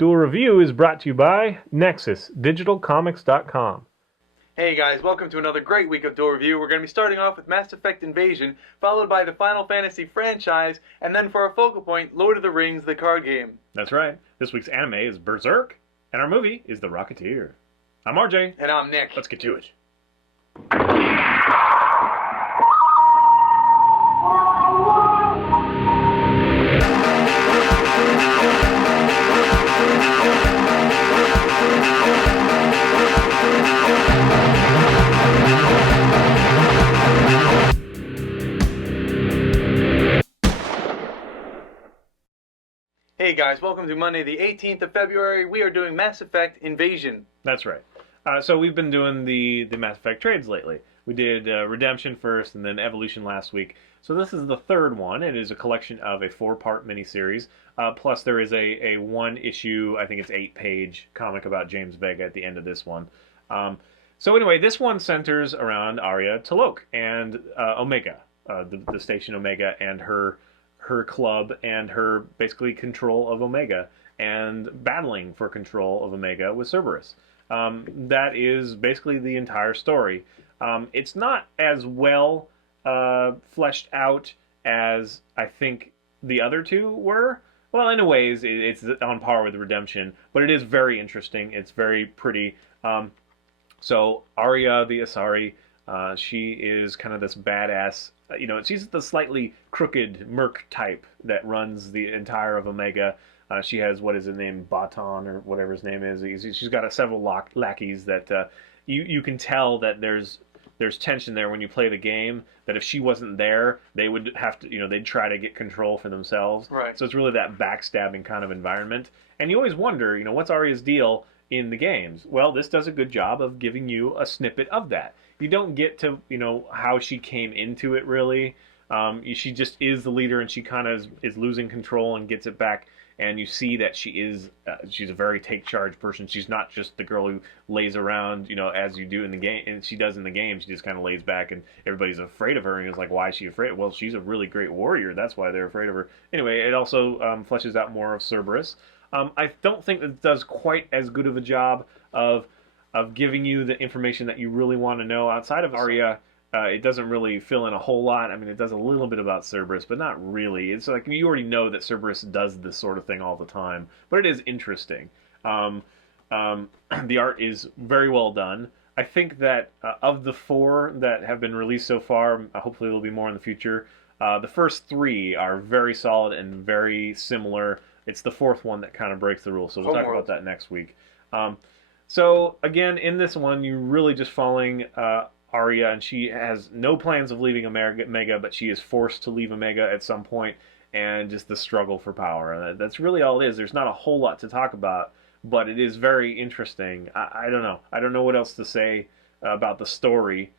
Duel Review is brought to you by NexusDigitalComics.com. Hey guys, welcome to another great week of Duel Review. We're going to be starting off with Mass Effect Invasion, followed by the Final Fantasy franchise, and then for our focal point, Lord of the Rings, the card game. That's right. This week's anime is Berserk, and our movie is The Rocketeer. I'm RJ. And I'm Nick. Let's get to it. Hey guys, welcome to Monday the 18th of February. We are doing Mass Effect Invasion. That's right. So we've been doing the Mass Effect trades lately. We did Redemption first and then Evolution last week. So this is the third one. It is a collection of a 4-part miniseries. Plus there is a one-issue, I think it's 8-page comic about James Vega at the end of this one. So anyway, this one centers around Aria T'Loak and Omega, the station Omega, and her club and her basically control of Omega and battling for control of Omega with Cerberus. That is basically the entire story. It's not as well fleshed out as I think the other two were. Well, in a ways, it's on par with Redemption, but it is very interesting. It's very pretty. So Aria the Asari, she is kind of this badass. She's the slightly crooked merc type that runs the entire of Omega. She has, what is his name, Baton, or whatever his name is. She's got several lackeys that you can tell that there's tension there when you play the game, that if she wasn't there, they would have to, they'd try to get control for themselves. Right. So it's really that backstabbing kind of environment. And you always wonder, what's Aria's deal in the games? Well, this does a good job of giving you a snippet of that. You don't get to, how she came into it, really. She just is the leader, and she kind of is losing control and gets it back. And you see that she's a very take-charge person. She's not just the girl who lays around, as you do in the game. And she does in the game. She just kind of lays back, and everybody's afraid of her. And it's like, why is she afraid? Well, she's a really great warrior. That's why they're afraid of her. Anyway, it also fleshes out more of Cerberus. I don't think it does quite as good of a job of giving you the information that you really want to know outside of Aria. It doesn't really fill in a whole lot. I mean, it does a little bit about Cerberus, but not really. It's like you already know that Cerberus does this sort of thing all the time, but it is interesting. The art is very well done. I think that of the 4 that have been released so far, hopefully there'll be more in the future, the first 3 are very solid and very similar. It's the 4th one that kind of breaks the rules, so we'll talk about that next week. So, again, in this one, you're really just following Aria, and she has no plans of leaving Omega, but she is forced to leave Omega at some point, and just the struggle for power. That's really all it is. There's not a whole lot to talk about, but it is very interesting. I don't know. I don't know what else to say about the story.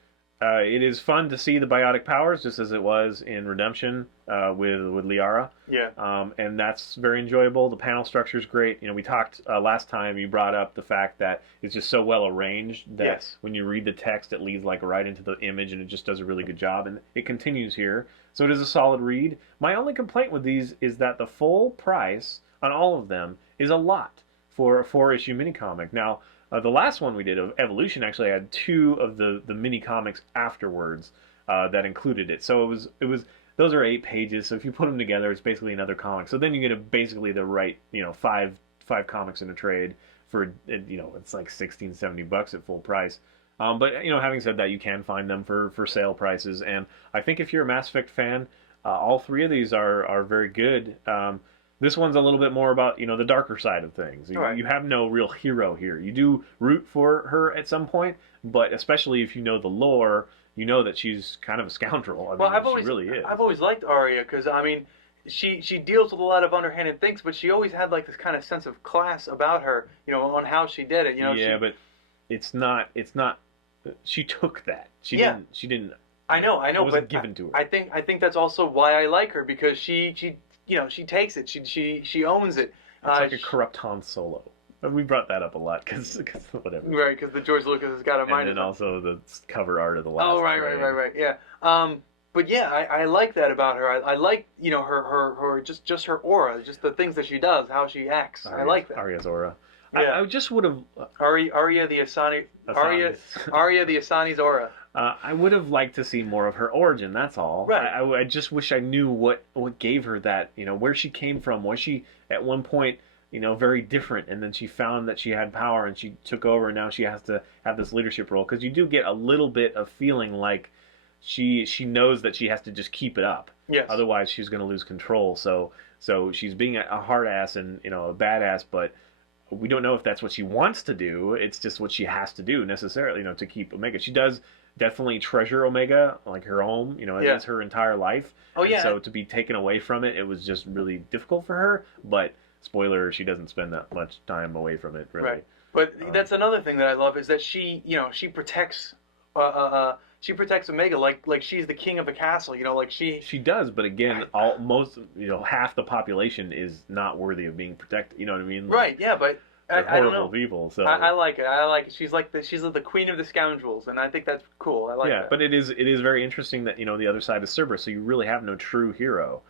It is fun to see the biotic powers, just as it was in Redemption with Liara. Yeah. And that's very enjoyable. The panel structure is great. We talked last time, you brought up the fact that it's just so well arranged that when you read the text, it leads like right into the image, and it just does a really good job. And it continues here. So it is a solid read. My only complaint with these is that the full price on all of them is a lot for a 4-issue minicomic. Now, the last one we did of Evolution actually had 2 of the mini comics afterwards that included it. So it was those are 8 pages. So if you put them together, it's basically another comic. So then you get basically the right 5 comics in a trade for it's like $16-$70 at full price. But having said that, you can find them for sale prices. And I think if you're a Mass Effect fan, all 3 of these are very good. This one's a little bit more about, the darker side of things. You have no real hero here. You do root for her at some point, but especially if you know the lore, you know that she's kind of a scoundrel. She really is. I've always liked Aria because, she deals with a lot of underhanded things, but she always had like this kind of sense of class about her, on how she did it. But it's not. She took that. She didn't. I know. It wasn't but given to her. I think that's also why I like her, because she takes it. She owns it. It's like a corrupt Han Solo. We brought that up a lot because whatever. Right, because the George Lucas has got a mind. And then also the cover art of the last. Oh, right, yeah. But yeah, I like that about her. I like, you know, her just her aura, just the things that she does, how she acts. I like that. Aria's aura. Yeah. I just would have. Aria the Asani. Aria the Asani's aura. I would have liked to see more of her origin. That's all. Right. I just wish I knew what gave her that. You know, where she came from. Was she at one point, you know, very different, and then she found that she had power and she took over, and now she has to have this leadership role? Because you do get a little bit of feeling like she knows that she has to just keep it up. Yes. Otherwise, she's going to lose control. So she's being a hard ass and, you know, a badass, but we don't know if that's what she wants to do. It's just what she has to do necessarily, you know, to keep Omega. She does definitely treasure Omega, like her home, you know, it is her entire life. Oh, yeah. And so to be taken away from it, it was just really difficult for her. But spoiler, she doesn't spend that much time away from it, really. Right. But that's another thing that I love is that she, you know, she protects Omega like she's the king of the castle, you know, like she does, but again, most, you know, half the population is not worthy of being protected. You know what I mean? Right. Yeah, but I don't know. People. So I like it. I like it. She's like the queen of the scoundrels, and I think that's cool. I like that. Yeah, but it is very interesting that, you know, the other side is Cerberus, so you really have no true hero.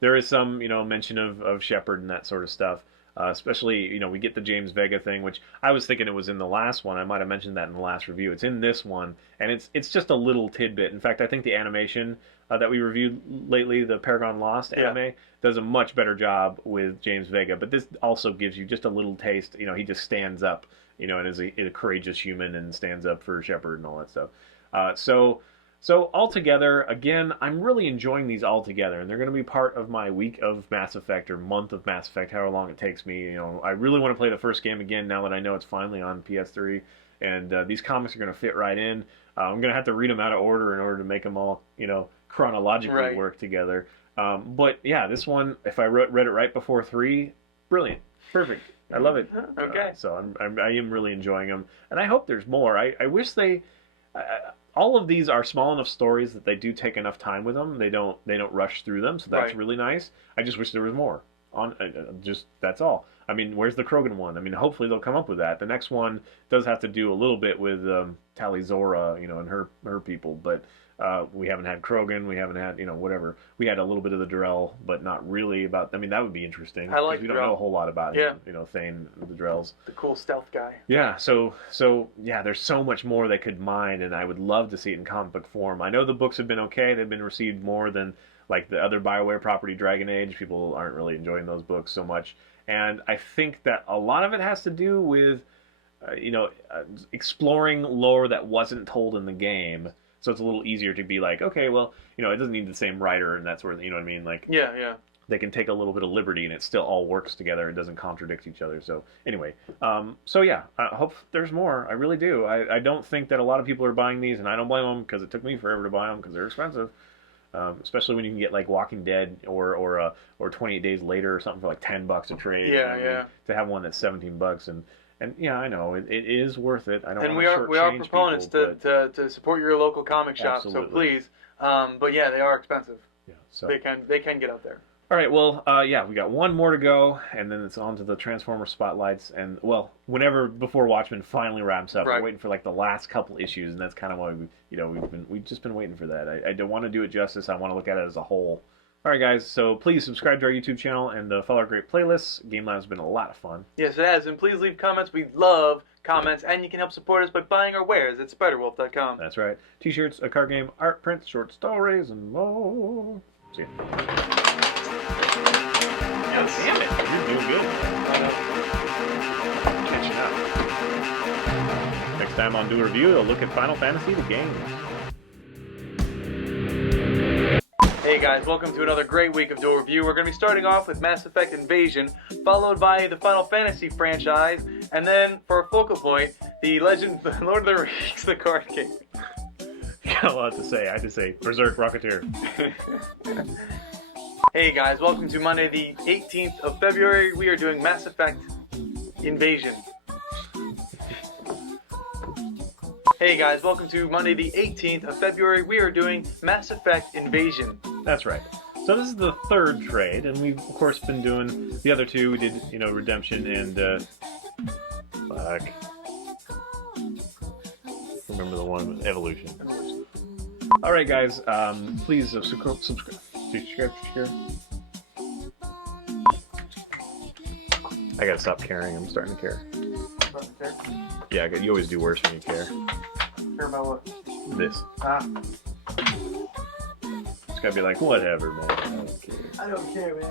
There is some, you know, mention of Shepard and that sort of stuff. Especially, you know, we get the James Vega thing, which I was thinking it was in the last one. I might have mentioned that in the last review. It's in this one, and it's just a little tidbit. In fact, I think the animation that we reviewed lately, the Paragon Lost anime, does a much better job with James Vega. But this also gives you just a little taste. You know, he just stands up, you know, and is a courageous human and stands up for Shepard and all that stuff. So altogether, again, I'm really enjoying these all together, and they're going to be part of my week of Mass Effect or month of Mass Effect, however long it takes me. You know, I really want to play the first game again now that I know it's finally on PS3, and these comics are going to fit right in. I'm going to have to read them out of order in order to make them all, you know, chronologically work together. But yeah, this one, if I read it right before 3, brilliant, perfect. I love it. Okay. So I am really enjoying them, and I hope there's more. I wish they. All of these are small enough stories that they do take enough time with them. They don't rush through them, so that's really nice. I just wish there was more. That's all. I mean, where's the Krogan one? I mean, hopefully they'll come up with that. The next one does have to do a little bit with Tali Zora, you know, and her people, but we haven't had Krogan. We haven't had, you know, whatever. We had a little bit of the Duel, but not really about. I mean, that would be interesting. I like we don't know a whole lot about him. You know, Thane, the Drells. The cool stealth guy. Yeah. So yeah, there's so much more they could mine, and I would love to see it in comic book form. I know the books have been okay. They've been received more than like the other BioWare property, Dragon Age. People aren't really enjoying those books so much, and I think that a lot of it has to do with, exploring lore that wasn't told in the game. So it's a little easier to be like, okay, well, you know, it doesn't need the same writer and that sort of, you know what I mean? Like, yeah. They can take a little bit of liberty and it still all works together. It doesn't contradict each other. So anyway, so yeah, I hope there's more. I really do. I don't think that a lot of people are buying these, and I don't blame them because it took me forever to buy them because they're expensive. Especially when you can get like Walking Dead or 28 Days Later or something for like $10 a trade. Yeah. To have one that's $17 and yeah, I know it is worth it. I don't. And we are proponents to support your local comic shop. Absolutely. So please, but yeah, they are expensive. Yeah, so they can get out there. All right, well, yeah, we got one more to go, and then it's on to the Transformer spotlights. And well, before Watchmen finally wraps up, we're waiting for like the last couple issues, and that's kind of why we've just been waiting for that. I don't want to do it justice. I want to look at it as a whole. All right, guys, so please subscribe to our YouTube channel and follow our great playlists. Game Lab has been a lot of fun. Yes, it has, and please leave comments. We love comments, and you can help support us by buying our wares at SpiderWolf.com. That's right. T-shirts, a card game, art prints, short stories, and more. See ya. God damn it! You're doing good. Catching up. Next time on Do Review, we'll look at Final Fantasy the game. Hey guys, welcome to another great week of Duel Review. We're going to be starting off with Mass Effect Invasion, followed by the Final Fantasy franchise, and then, for a focal point, the Lord of the Rings, the card game. Got a lot to say. I had to say, Berserk Rocketeer. Hey guys, welcome to Monday the 18th of February. We are doing Mass Effect Invasion. Hey guys, welcome to Monday the 18th of February. We are doing Mass Effect Invasion. That's right. So this is the third trade, and we've of course been doing the other two. We did, Redemption and remember the one with Evolution. All right, guys. Please subscribe. I gotta stop caring. I'm starting to care. Yeah, you always do worse when you care. Care about what? This. It's gotta be like, whatever, man. I don't care. I don't care, man.